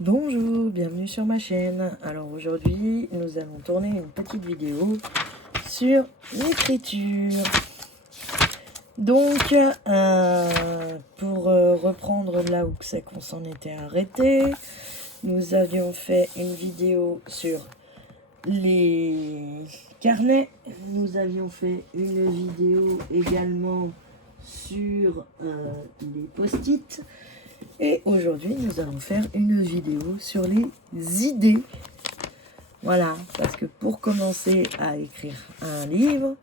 Bonjour, bienvenue sur ma chaîne. Alors aujourd'hui, nous allons tourner une petite vidéo sur l'écriture. Donc, pour reprendre là où c'est qu'on s'en était arrêté, nous avions fait une vidéo sur les carnets. Nous avions fait une vidéo également sur les post-it. Et aujourd'hui, nous allons faire une vidéo sur les idées. Voilà, parce que pour commencer à écrire un livre,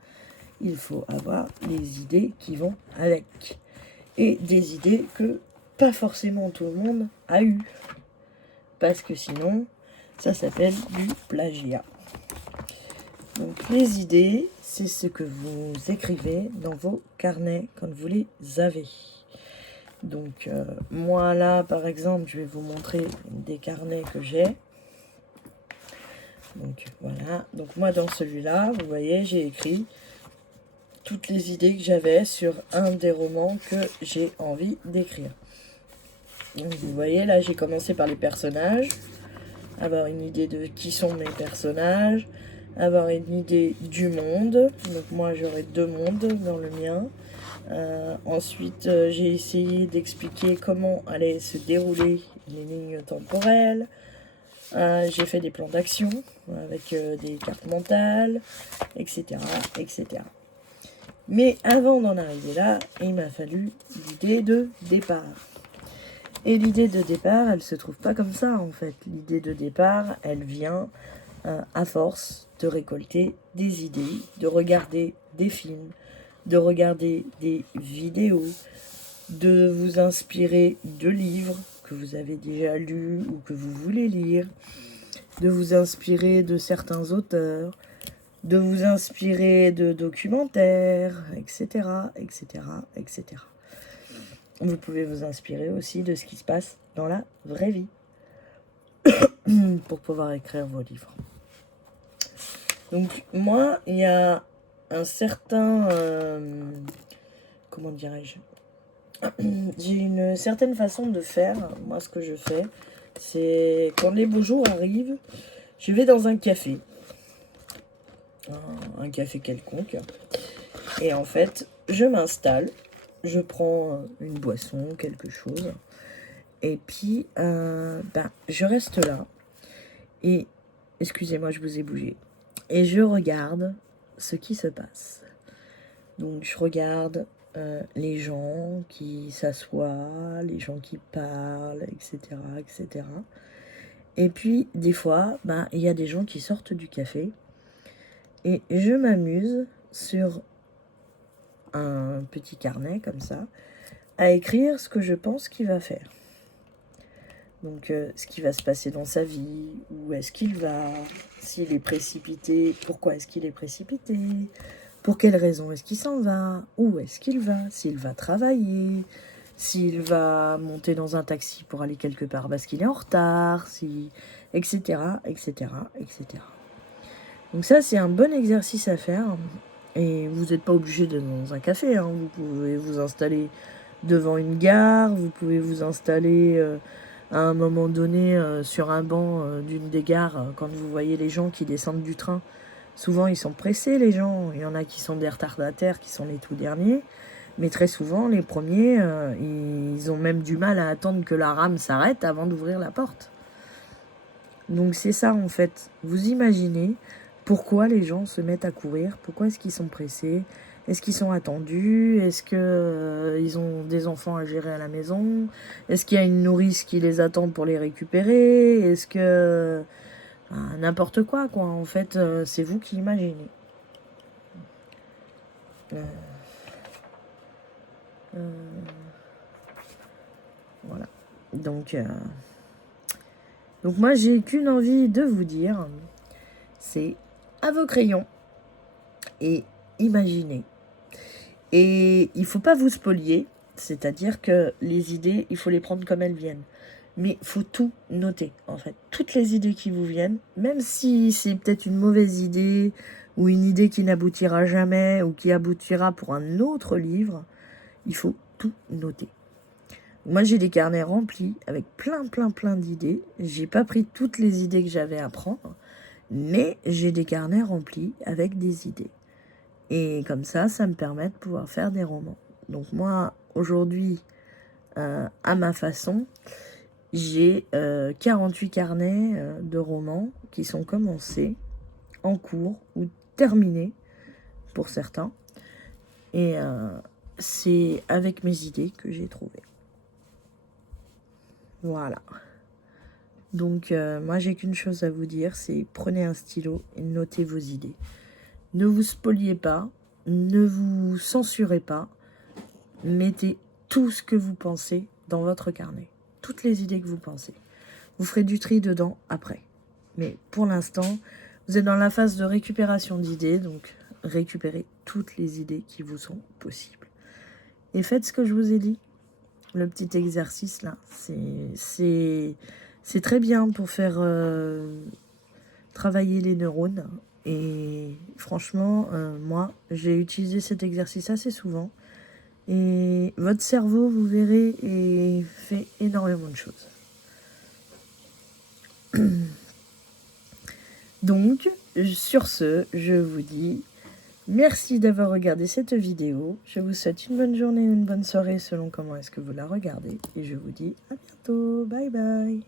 il faut avoir les idées qui vont avec. Et des idées que pas forcément tout le monde a eues. Parce que sinon, ça s'appelle du plagiat. Donc les idées, c'est ce que vous écrivez dans vos carnets quand vous les avez. Donc moi là par exemple je vais vous montrer des carnets que j'ai. Donc voilà, donc moi dans celui-là vous voyez j'ai écrit toutes les idées que j'avais sur un des romans que j'ai envie d'écrire. Donc vous voyez là j'ai commencé par les personnages, avoir une idée de qui sont mes personnages, avoir une idée du monde. Donc moi j'aurai 2 mondes dans le mien. Ensuite, j'ai essayé d'expliquer comment allaient se dérouler les lignes temporelles. J'ai fait des plans d'action avec des cartes mentales, etc., etc. Mais avant d'en arriver là, il m'a fallu l'idée de départ. Et l'idée de départ, elle se trouve pas comme ça en fait. L'idée de départ, elle vient à force de récolter des idées, de regarder des films, de regarder des vidéos, de vous inspirer de livres que vous avez déjà lus ou que vous voulez lire, de vous inspirer de certains auteurs, de vous inspirer de documentaires, etc., etc., etc. Vous pouvez vous inspirer aussi de ce qui se passe dans la vraie vie pour pouvoir écrire vos livres. Donc moi, il y a un certain... comment dirais-je ? J'ai une certaine façon de faire. Moi, ce que je fais, c'est quand les beaux jours arrivent, je vais dans un café. Un café quelconque. Et en fait, je m'installe. Je prends une boisson, quelque chose. Et puis, je reste là. Et, excusez-moi, je vous ai bougé. Et je regarde ce qui se passe. Donc, je regarde les gens qui s'assoient, les gens qui parlent, etc., etc. Et puis, des fois, il y a des gens qui sortent du café et je m'amuse sur un petit carnet comme ça à écrire ce que je pense qu'il va faire. Donc, ce qui va se passer dans sa vie, où est-ce qu'il va, s'il est précipité, pourquoi est-ce qu'il est précipité, pour quelle raison est-ce qu'il s'en va, où est-ce qu'il va, s'il va travailler, s'il va monter dans un taxi pour aller quelque part parce qu'il est en retard, etc., etc., etc. Donc ça, c'est un bon exercice à faire. Et vous n'êtes pas obligé d'être dans un café, hein. Vous pouvez vous installer devant une gare, vous pouvez vous installer à un moment donné sur un banc d'une des gares quand vous voyez les gens qui descendent du train. Souvent, ils sont pressés, les gens. Il y en a qui sont des retardataires, qui sont les tout derniers. Mais très souvent, les premiers, ils ont même du mal à attendre que la rame s'arrête avant d'ouvrir la porte. Donc c'est ça, en fait. Vous imaginez pourquoi les gens se mettent à courir, pourquoi est-ce qu'ils sont pressés, est-ce qu'ils sont attendus, est-ce qu'ils ont des enfants à gérer à la maison, est-ce qu'il y a une nourrice qui les attend pour les récupérer, est-ce que... n'importe quoi, en fait, c'est vous qui imaginez. Voilà. Donc moi, j'ai qu'une envie de vous dire, c'est à vos crayons et imaginez. Et il faut pas vous spolier, c'est-à-dire que les idées, il faut les prendre comme elles viennent. Mais il faut tout noter, en fait. Toutes les idées qui vous viennent, même si c'est peut-être une mauvaise idée, ou une idée qui n'aboutira jamais, ou qui aboutira pour un autre livre, il faut tout noter. Moi, j'ai des carnets remplis avec plein d'idées. J'ai pas pris toutes les idées que j'avais à prendre, mais j'ai des carnets remplis avec des idées. Et comme ça me permet de pouvoir faire des romans. Donc moi, aujourd'hui, à ma façon, j'ai 48 carnets de romans qui sont commencés, en cours ou terminés pour certains. Et c'est avec mes idées que j'ai trouvé. Voilà. Donc moi j'ai qu'une chose à vous dire, c'est prenez un stylo et notez vos idées. Ne vous spoliez pas, ne vous censurez pas, mettez tout ce que vous pensez dans votre carnet, toutes les idées que vous pensez. Vous ferez du tri dedans après. Mais pour l'instant, vous êtes dans la phase de récupération d'idées, donc récupérez toutes les idées qui vous sont possibles. Et faites ce que je vous ai dit. Le petit exercice là, c'est très bien pour faire travailler les neurones. Et franchement, moi, j'ai utilisé cet exercice assez souvent. Et votre cerveau, vous verrez, fait énormément de choses. Donc, sur ce, je vous dis merci d'avoir regardé cette vidéo. Je vous souhaite une bonne journée ou une bonne soirée selon comment est-ce que vous la regardez. Et je vous dis à bientôt. Bye bye.